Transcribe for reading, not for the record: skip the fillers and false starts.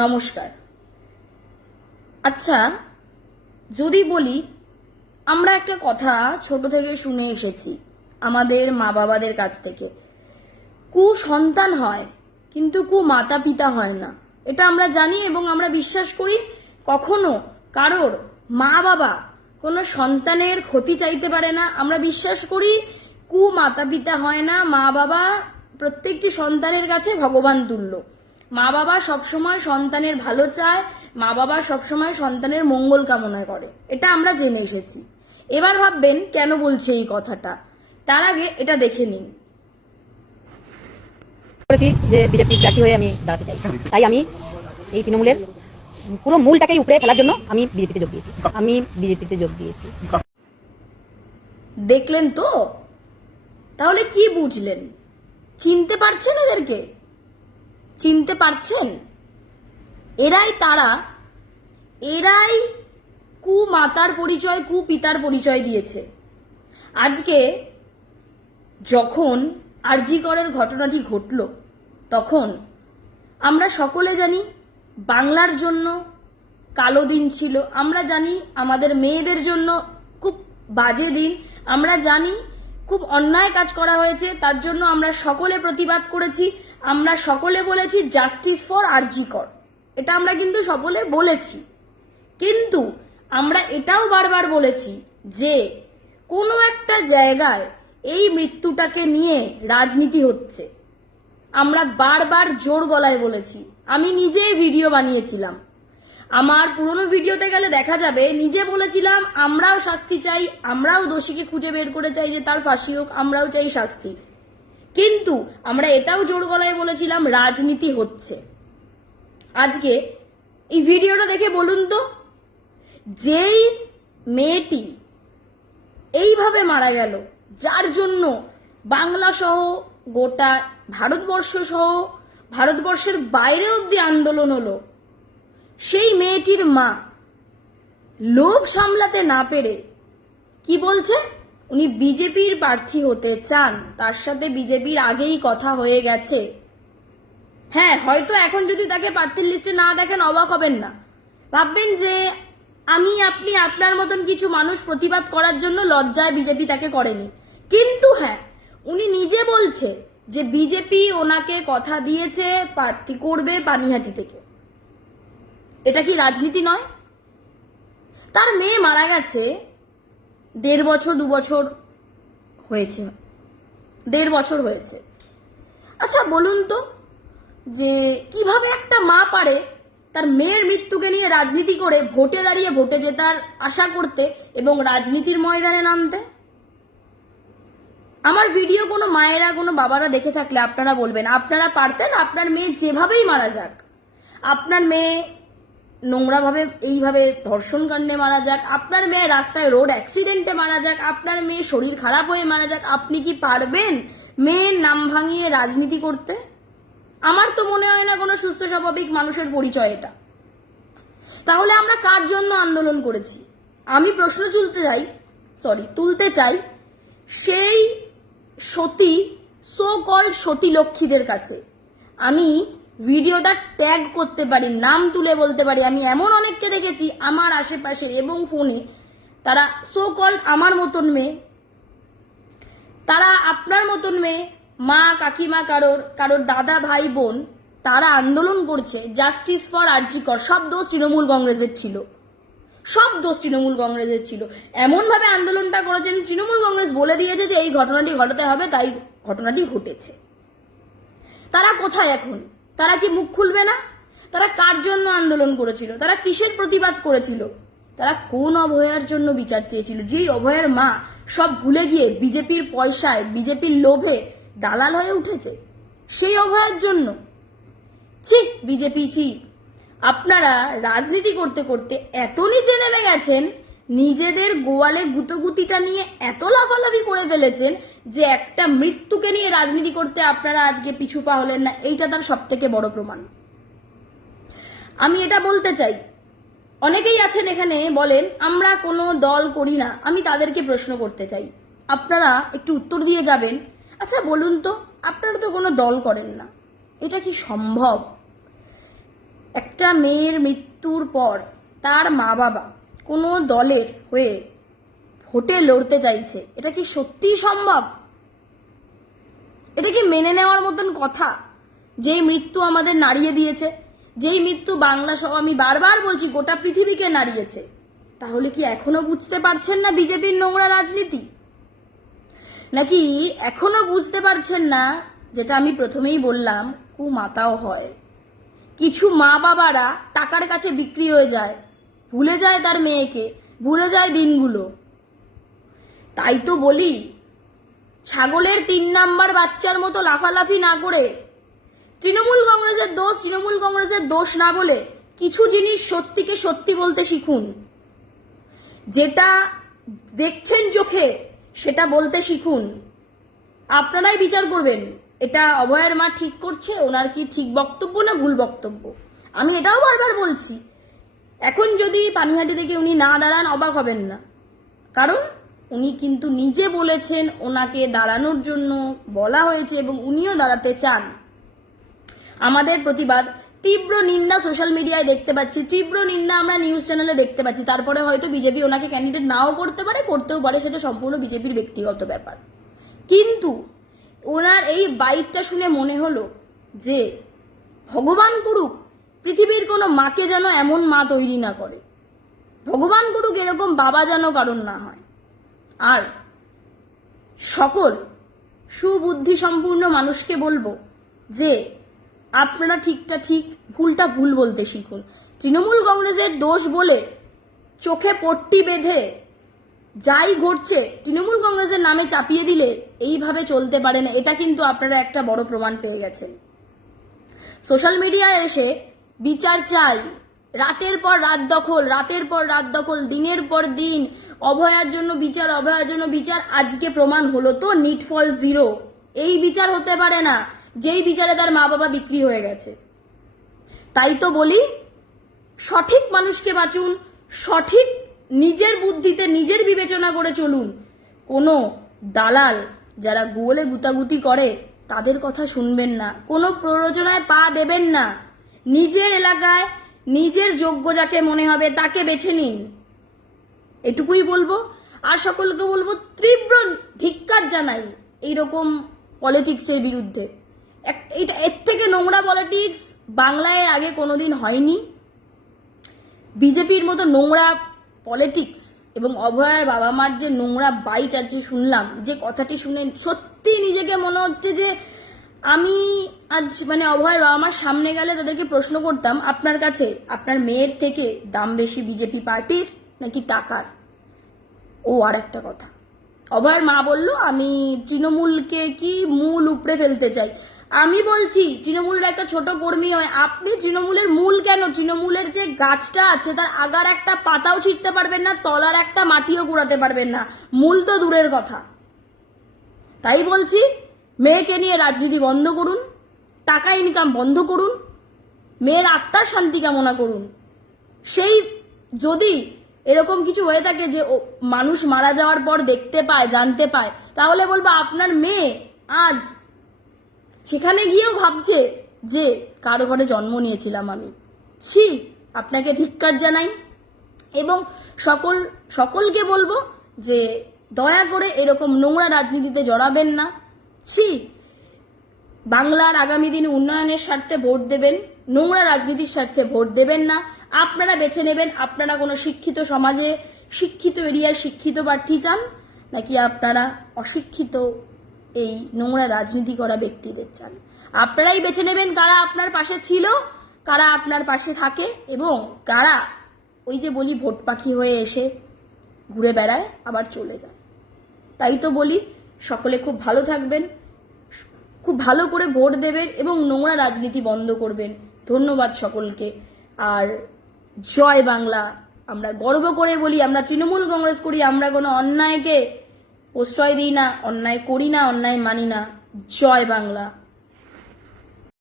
নমস্কার। আচ্ছা, যদি বলি, আমরা একটা কথা ছোট থেকে শুনে এসেছি আমাদের মা বাবাদের কাছ থেকে, কু সন্তান হয় কিন্তু কু মাতা পিতা হয় না। এটা আমরা জানি এবং আমরা বিশ্বাস করি। কখনো কারোর মা বাবা কোনো সন্তানের ক্ষতি চাইতে পারে না। আমরা বিশ্বাস করি কু মাতা পিতা হয় না। মা বাবা প্রত্যেকটি সন্তানের কাছে ভগবান তুল্য। মা বাবা সবসময় সন্তানের ভালো চায়, মা বাবা সবসময় সন্তানের মঙ্গল কামনা করে। এটা আমরা জেনে এসেছি। এবার ভাববেন কেন বলছে এই কথাটা। তার আগে এটা দেখে নিন। করেছি যে বিজেপি প্রার্থী হয়ে আমি দাঁড়াতে চাই, তাই আমি এই তৃণমূলের পুরো মূলটাকেই উপরে ফেলার জন্য আমি বিজেপিতে যোগ দিয়েছি। দেখলেন তো? তাহলে কি বুঝলেন? চিনতে পারছেন এদেরকে? চিনতে পারছেন? এরাই তারা, এরাই কু মাতার পরিচয়, কু পিতার পরিচয় দিয়েছে। আজকে যখন আরজি করের ঘটনাটি ঘটল, তখন আমরা সকলে জানি বাংলার জন্য কালো দিন ছিল। আমরা জানি আমাদের মেয়েদের জন্য খুব বাজে দিন। আমরা জানি খুব অন্যায় কাজ করা হয়েছে। তার জন্য আমরা সকলে প্রতিবাদ করেছি। আমরা সকলে বলেছি জাস্টিস ফর আরজি কর। এটা আমরা কিন্তু সকলে বলেছি। কিন্তু আমরা এটাও বারবার বলেছি যে কোনো একটা জায়গায় এই মৃত্যুটাকে নিয়ে রাজনীতি হচ্ছে। আমরা বারবার জোর গলায় বলেছি। আমি নিজেই ভিডিও বানিয়েছিলাম। আমার পুরনো ভিডিওতে গেলে দেখা যাবে নিজে বলেছিলাম আমরাও শাস্তি চাই, আমরাও দোষীকে খুঁজে বের করে চাই যে তার ফাঁসি হোক, আমরাও চাই শাস্তি। কিন্তু আমরা এটাও জোর গলায় বলেছিলাম রাজনীতি হচ্ছে। আজকে এই ভিডিওটা দেখে বলুন তো, যেই মেয়েটি এইভাবে মারা গেল, যার জন্য বাংলা সহ গোটা ভারতবর্ষ সহ ভারতবর্ষের বাইরে অব্দি আন্দোলন হলো, সেই মেয়েটির মা লোভ সামলাতে না পেরে কি বলছে, উনি বিজেপির প্রার্থী হতে চান, তার সাথে বিজেপির আগেই কথা হয়ে গেছে। হ্যাঁ, হয়তো এখন যদি তাকে প্রার্থীর লিস্টে না দেখেন অবাক হবেন না, ভাববেন যে আমি আপনি আপনার মতন কিছু মানুষ প্রতিবাদ করার জন্য লজ্জায় বিজেপি তাকে করেনি। কিন্তু হ্যাঁ, উনি নিজে বলছে যে বিজেপি ওনাকে কথা দিয়েছে প্রার্থী করবে পানিহাটি থেকে। এটা কি রাজনীতি নয়? তার মেয়ে মারা গেছে 1.5 বছর 2 বছর হয়েছে, 1.5 বছর হয়েছে। আচ্ছা বলুন তো, যে কিভাবে একটা মা পারে তার মেয়ের মৃত্যুকে নিয়ে রাজনীতি করে ভোটে দাঁড়িয়ে ভোটে জেতার আশা করতে এবং রাজনীতির ময়দানে নামতে? আমার ভিডিও কোনো মায়েরা কোনো বাবারা দেখে থাকলে আপনারা বলবেন আপনারা পারতেন আপনার মেয়ে যেভাবেই মারা যাক, আপনার মেয়ে নোংরাভাবে এইভাবে ধর্ষণ কাণ্ডে মারা যাক, আপনার মেয়ে রাস্তায় রোড অ্যাক্সিডেন্টে মারা যাক, আপনার মেয়ে শরীর খারাপ হয়ে মারা যাক, আপনি কি পারবেন মেয়ের নাম ভাঙিয়ে রাজনীতি করতে? আমার তো মনে হয় না কোনো সুস্থ স্বাভাবিক মানুষের পরিচয় এটা। তাহলে আমরা কার জন্য আন্দোলন করেছি? আমি প্রশ্ন তুলতে চাই সেই সতী, সো কল্ড সতী লক্ষ্মীদের কাছে। আমি ভিডিওটা ট্যাগ করতে পারি, নাম তুলে বলতে পারি। আমি এমন অনেককে দেখেছি আমার আশেপাশে এবং ফোনে, তারা সো কল্ড আমার মতন মেয়ে, তারা আপনার মতন মেয়ে, মা কাকিমা, কারোর দাদা ভাই বোন, তারা আন্দোলন করছে জাস্টিস ফর আরজি কর। সব দোষ তৃণমূল কংগ্রেসের ছিল, সব দোষ তৃণমূল কংগ্রেসের ছিল। এমনভাবে আন্দোলনটা করেছেন, তৃণমূল কংগ্রেস বলে দিয়েছে যে এই ঘটনাটি ঘটাতে হবে, তাই ঘটনাটি ঘটেছে। তারা কোথায় এখন? তারা কি মুখ খুলবে না? তারা কার জন্য আন্দোলন করেছিল? তারা কিসের প্রতিবাদ করেছিল? তারা কোন অভয়ার জন্য বিচার চেয়েছিল? যেই অভয়ের মা সব ভুলে গিয়ে বিজেপির পয়সায়, বিজেপির লোভে দালাল হয়ে উঠেছে, সেই অভয়ের জন্য। ছি বিজেপি, ছি। আপনারা রাজনীতি করতে করতে এত নিচে নেমে গেছেন, নিজেদের গোয়ালে গুতোগুতিটা নিয়ে এত লাফালাফি করে ফেলেছেন যে একটা মৃত্যুকে নিয়ে রাজনীতি করতে আপনারা আজকে পিছু পা হলেন না। এইটা তার সব থেকে বড় প্রমাণ। আমি এটা বলতে চাই, অনেকেই আছেন এখানে বলেন আমরা কোনো দল করি না। আমি তাদেরকে প্রশ্ন করতে চাই, আপনারা একটু উত্তর দিয়ে যাবেন। আচ্ছা বলুন তো, আপনারা তো কোনো দল করেন না, এটা কি সম্ভব? একটা মেয়ের মৃত্যুর পর তার মা বাবা কোনো দলের হয়ে ভোটে লড়তে চাইছে, এটা কি সত্যিই সম্ভব? এটা কি মেনে নেওয়ার মতন কথা? যেই মৃত্যু আমাদের নাড়িয়ে দিয়েছে, যেই মৃত্যু বাংলা সহ আমি বারবার বলছি গোটা পৃথিবীকে নাড়িয়েছে, তাহলে কি এখনো বুঝতে পারছেন না বিজেপির নোংরা রাজনীতি? নাকি এখনো বুঝতে পারছেন না, যেটা আমি প্রথমেই বললাম, কুমাতাও হয়। কিছু মা বাবারা টাকার কাছে বিক্রি হয়ে যায়, ভুলে যায় তার মেয়েকে, ভুলে যায় দিনগুলো। তাই তো বলি, ছাগলের 3 নাম্বার বাচ্চার মতো লাফালাফি না করে, তৃণমূল কংগ্রেসের দোষ না বলে কিছু জিনিস সত্যিকে সত্যি বলতে শিখুন। যেটা দেখছেন চোখে সেটা বলতে শিখুন। আপনারাই বিচার করবেন এটা অভয়ের মা ঠিক করছে, ওনার কি ঠিক বক্তব্য না ভুল বক্তব্য। আমি এটাও বারবার বলছি, এখন যদি পানিহাটি থেকে উনি না দাঁড়ান অবাক হবেন না, কারণ উনি কিন্তু নিজে বলেছেন ওনাকে দাঁড়ানোর জন্য বলা হয়েছে এবং উনিও দাঁড়াতে চান। আমাদের প্রতিবাদ, তীব্র নিন্দা সোশ্যাল মিডিয়ায় দেখতে পাচ্ছি, তীব্র নিন্দা আমরা নিউজ চ্যানেলে দেখতে পাচ্ছি। তারপরে হয়তো বিজেপি ওনাকে ক্যান্ডিডেট নাও করতে পারে, করতেও পারে, সেটা সম্পূর্ণ বিজেপির ব্যক্তিগত ব্যাপার। কিন্তু ওনার এই বাইকটা শুনে মনে হলো যে ভগবান করুক পৃথিবীর কোনো মাকে যেন এমন মা তৈরি না করে, ভগবান করুক এরকম বাবা যেন কারণ না হয়। আর সকল সুবুদ্ধি সম্পূর্ণ মানুষকে বলবো যে আপনারা ঠিকটা ঠিক ভুলটা ভুল বলতে শিখুন। তৃণমূল কংগ্রেসের দোষ বলে চোখে পট্টি বেঁধে যাই ঘটছে তৃণমূল কংগ্রেসের নামে চাপিয়ে দিলে এইভাবে চলতে পারে না, এটা কিন্তু আপনারা একটা বড় প্রমাণ পেয়ে গেছেন। সোশ্যাল মিডিয়ায় এসে বিচার চাই, রাতের পর রাত দখল, দিনের পর দিন, অভয়ার জন্য বিচার, আজকে প্রমাণ হলো তো নিট ফল 0। এই বিচার হতে পারে না যেই বিচারে তার মা বাবা বিক্রি হয়ে গেছে। তাই তো বলি, সঠিক মানুষকে বাঁচুন, সঠিক নিজের বুদ্ধিতে নিজের বিবেচনা করে চলুন। কোনো দালাল যারা গোলে গুতাগুতি করে তাদের কথা শুনবেন না, কোনো প্ররোচনায় পা দেবেন না। নিজের এলাকায় নিজের যোগ্য যাকে মনে হবে তাকে বেছে নিন, এটুকুই বলবো। আর সকলকে বলবো তীব্র ধিক্কার জানাই এইরকম পলিটিক্সের বিরুদ্ধে। এর থেকে নোংরা পলিটিক্স বাংলায় আগে কোনোদিন হয়নি। বিজেপির মতো নোংরা পলিটিক্স এবং অভয়ার বাবা মার যে নোংরা বাইট আছে শুনলাম, যে কথাটি শুনে সত্যি নিজেকে মনে হচ্ছে যে আমি আজ অভয়ের বাবা মার সামনে গেলে তাদেরকে প্রশ্ন করতাম, আপনার কাছে আপনার মেয়ের থেকে দাম বেশি বিজেপি পার্টির নাকি টাকার? ও আর একটা কথা, অভয়ের মা বলল আমি তৃণমূলকে কি মূল উপড়ে ফেলতে চাই। আমি বলছি তৃণমূলের একটা ছোট কর্মী হয়, আপনি তৃণমূলের মূল কেন, তৃণমূলের যে গাছটা আছে তার আগার একটা পাতাও ছিঁড়তে পারবেন না, তলার একটা মাটিও কুড়াতে পারবেন না, মূল তো দূরের কথা। তাই বলছি মেয়েকে নিয়ে রাজনীতি বন্ধ করুন, টাকা ইনকাম বন্ধ করুন, মেয়ের আত্মার শান্তি কামনা করুন। সেই যদি এরকম কিছু হয়ে থাকে যে মানুষ মারা যাওয়ার পর দেখতে পায়, জানতে পায়, তাহলে বলবো আপনার মেয়ে আজ সেখানে গিয়েও ভাবছে যে কারো ঘরে জন্ম নিয়েছিলাম আমি। ছি, আপনাকে ধিক্কার জানাই। এবং সকলকে বলবো যে দয়া করে এরকম নোংরা রাজনীতিতে জড়াবেন না। ছি, বাংলার আগামী দিনে উন্নয়নের স্বার্থে ভোট দেবেন, নোংরা রাজনীতির স্বার্থে ভোট দেবেন না। আপনারা বেছে নেবেন আপনারা কোনো শিক্ষিত সমাজে, শিক্ষিত এরিয়ায় শিক্ষিত প্রার্থী চান, নাকি আপনারা অশিক্ষিত এই নোংরা রাজনীতি করা ব্যক্তিদের চান। আপনারাই বেছে নেবেন কারা আপনার পাশে ছিল, কারা আপনার পাশে থাকে এবং কারা ওই যে বলি ভোট পাখি হয়ে এসে ঘুরে বেড়ায় আবার চলে যায়। তাই তো বলি সকলে খুব ভালো থাকবেন, খুব ভালো করে ভোট দেবেন এবং নোংরা রাজনীতি বন্ধ করবেন। ধন্যবাদ সকলকে। আর জয় বাংলা। আমরা গর্ব করে বলি আমরা তৃণমূল কংগ্রেস করি, আমরা কোনো অন্যায়কে প্রশ্রয় দিই না, অন্যায় করি না, অন্যায় মানি না। জয় বাংলা।